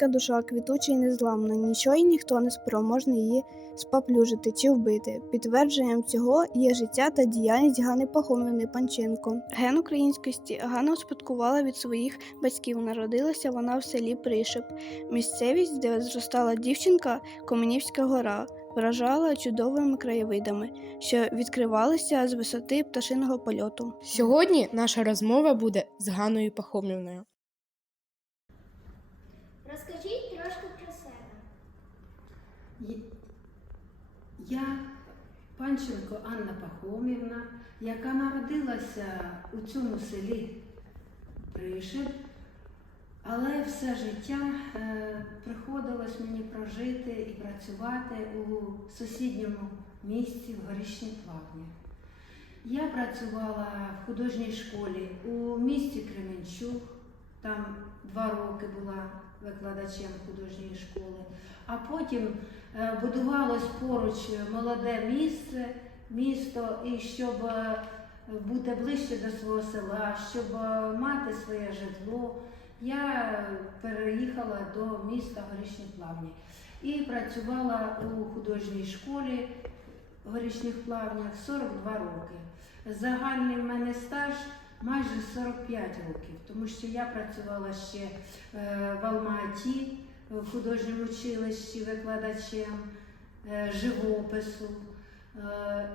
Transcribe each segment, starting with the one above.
Українська душа квітуча і незламна, нічого і ніхто не спроможний її споплюжити чи вбити. Підтвердженням цього є життя та діяльність Гани Пахомівни Панченко. Ген українськості Ганна успадкувала від своїх батьків. Народилася вона в селі Пришеп. Місцевість, де зростала дівчинка, Комінівська гора, вражала чудовими краєвидами, що відкривалися з висоти пташиного польоту. Сьогодні наша розмова буде з Ганною Пахомівною. Розкажіть трошки про себе. Є- Я Панченко Анна Пахомівна, яка народилася у цьому селі Пришеп, але все життя е, приходилось мені прожити і працювати у сусідньому місті в Горішній Плавні. Я працювала в художній школі у місті Кременчук, там два роки була викладачем художньої школи, а потім е, будувалось поруч молоде місце, місто, і щоб е, бути ближче до свого села, щоб е, мати своє житло, я переїхала до міста Горішні Плавні і працювала у художній школі в Горішніх Плавнях 42 роки. Загальний в мене стаж майже 45 років, тому що я працювала ще е, в Алма-Аті, в художньому училищі викладачем е, живопису. Е,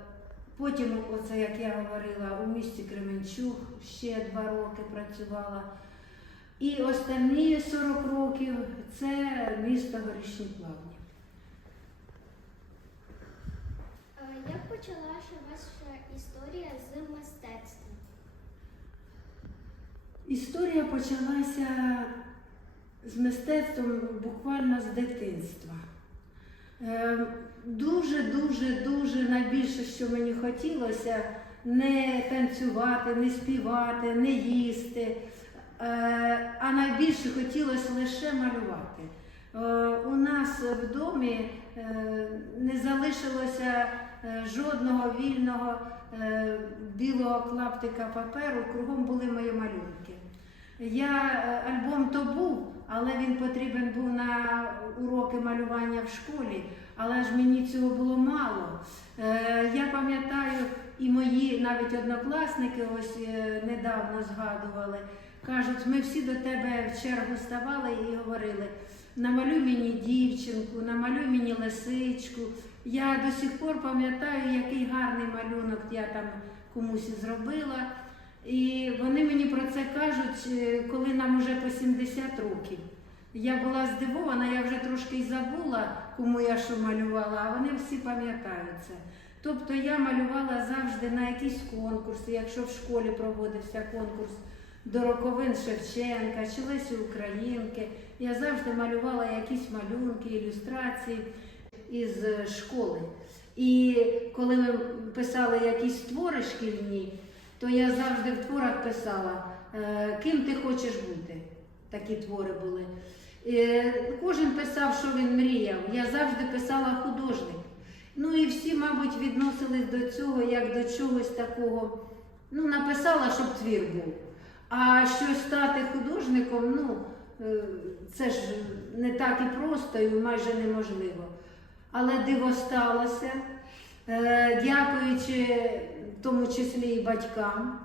Потім, оце, як я говорила, у місті Кременчук ще два роки працювала. І останні 40 років це місто Горішні Плавні. Е, Як почалася ваша історія з мистецтвом? Історія почалася з мистецтвом буквально з дитинства. Е, Дуже, дуже, дуже найбільше, що мені хотілося, не танцювати, не співати, не їсти, е, а найбільше хотілося лише малювати. Е, У нас в домі е, не залишилося жодного вільного білого клаптика паперу, кругом були мої малюнки. Я е, альбом то був, але він потрібен був на уроки малювання в школі, але ж мені цього було мало. Е, Я пам'ятаю, і мої навіть однокласники ось е, недавно згадували. Кажуть, ми всі до тебе в чергу ставали і говорили: намалюй мені дівчинку, намалюй мені лисичку. Я до сих пор пам'ятаю, який гарний малюнок я там комусь зробила. І вони мені про це кажуть, е, коли нам вже по 70 років. Я була здивована, я вже трошки й забула, кому я що малювала, а вони всі пам'ятають це. Тобто я малювала завжди на якісь конкурси, якщо в школі проводився конкурс до роковин Шевченка чи Лесі Українки, я завжди малювала якісь малюнки, ілюстрації із е, школи. І коли ми писали якісь твори шкільні, то я завжди в творах писала, е, ким ти хочеш бути. Такі твори були. Е, Кожен писав, що він мріяв. Я завжди писала художник. Ну і всі, мабуть, відносились до цього як до чогось такого. Ну, написала, щоб твір був. А що стати художником, ну, це ж не так і просто і майже неможливо. Але диво сталося. Е, Дякуючи в тому числі і батькам.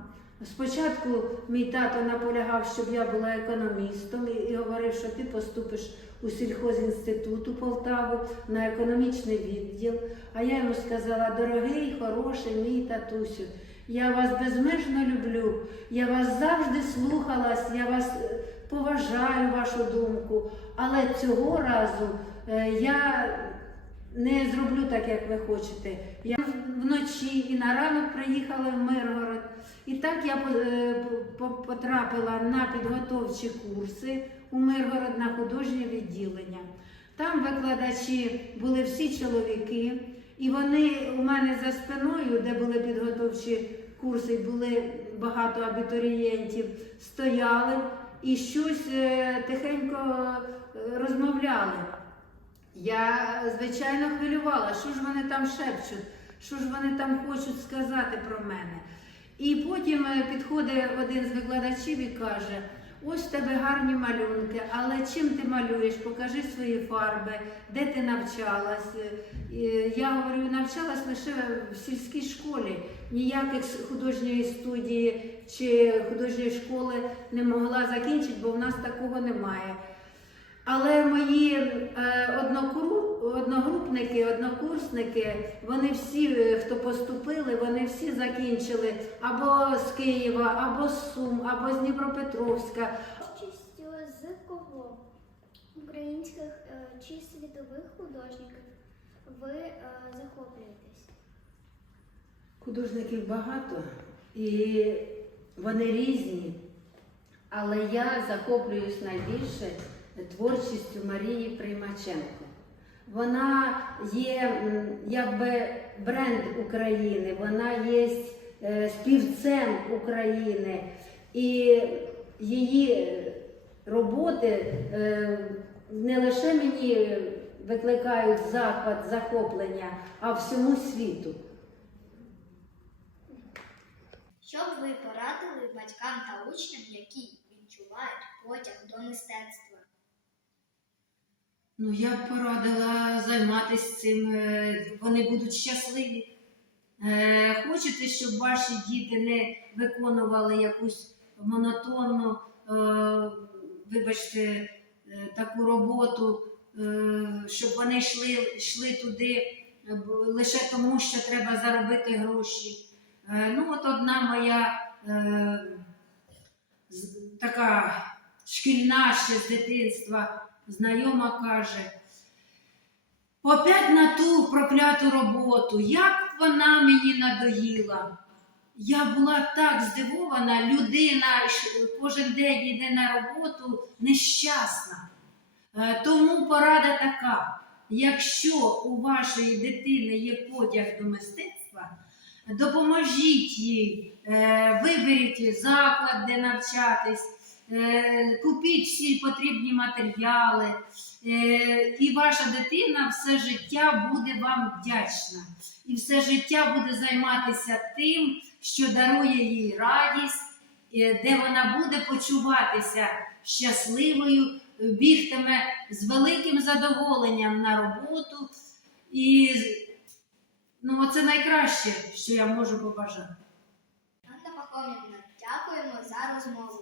Спочатку мій тато наполягав, щоб я була економістом і, говорив, що ти поступиш у сільхозінститут у Полтаву на економічний відділ. А я йому сказала, дорогий, хороший мій татусю, я вас безмежно люблю, я вас завжди слухалась, я вас е, поважаю вашу думку, але цього разу е, я не зроблю так, як ви хочете. Я вночі і на ранок приїхала в Миргород. І так я е, потрапила на підготовчі курси у Миргород на художнє відділення. Там викладачі були всі чоловіки, і вони у мене за спиною, де були підготовчі курси, були багато абітурієнтів, стояли і щось е, тихенько е, розмовляли. Я, звичайно, хвилювала, що ж вони там шепчуть, що ж вони там хочуть сказати про мене. І потім е, підходить один з викладачів і каже: ось в тебе гарні малюнки, але чим ти малюєш? Покажи свої фарби, де ти навчалась. Я говорю, навчалась лише в сільській школі. Ніяких художньої студії чи художньої школи не могла закінчити, бо в нас такого немає. Але мої е, однокру- одногрупники, однокурсники, вони всі, е, хто поступили, вони всі закінчили або з Києва, або з Сум, або з Дніпропетровська. Творчістю з кого? Українських е, чи світових художників ви е, захоплюєтесь? Художників багато і вони різні. Але я захоплююсь найбільше творчістю Марії Приймаченко. Вона є якби бренд України, вона є е, співцем України. І її роботи е, не лише мені викликають захват, захоплення, а всьому світу. Що б ви порадили батькам та учням, які відчувають потяг до мистецтва? Ну, я б порадила займатися цим, е, вони будуть щасливі. Е, Хочете, щоб ваші діти не виконували якусь монотонну, е, вибачте, таку роботу, щоб вони йшли, йшли туди лише тому, що треба заробити гроші. Ну, от одна моя така шкільна ще з дитинства знайома каже, опять на ту прокляту роботу, як вона мені надоїла. Я була так здивована, людина кожен день йде на роботу нещасна. Е, Тому порада така: якщо у вашої дитини є потяг до мистецтва, допоможіть їй, е, виберіть заклад, де навчатись, купіть всі потрібні матеріали, е, і ваша дитина все життя буде вам вдячна. І все життя буде займатися тим, що дарує їй радість, е, де вона буде почуватися щасливою, бігтиме з великим задоволенням на роботу. І ну, це найкраще, що я можу побажати. Анна Пахомівна, дякуємо за розмову.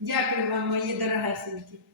Дякую вам, мої дорогесенькі.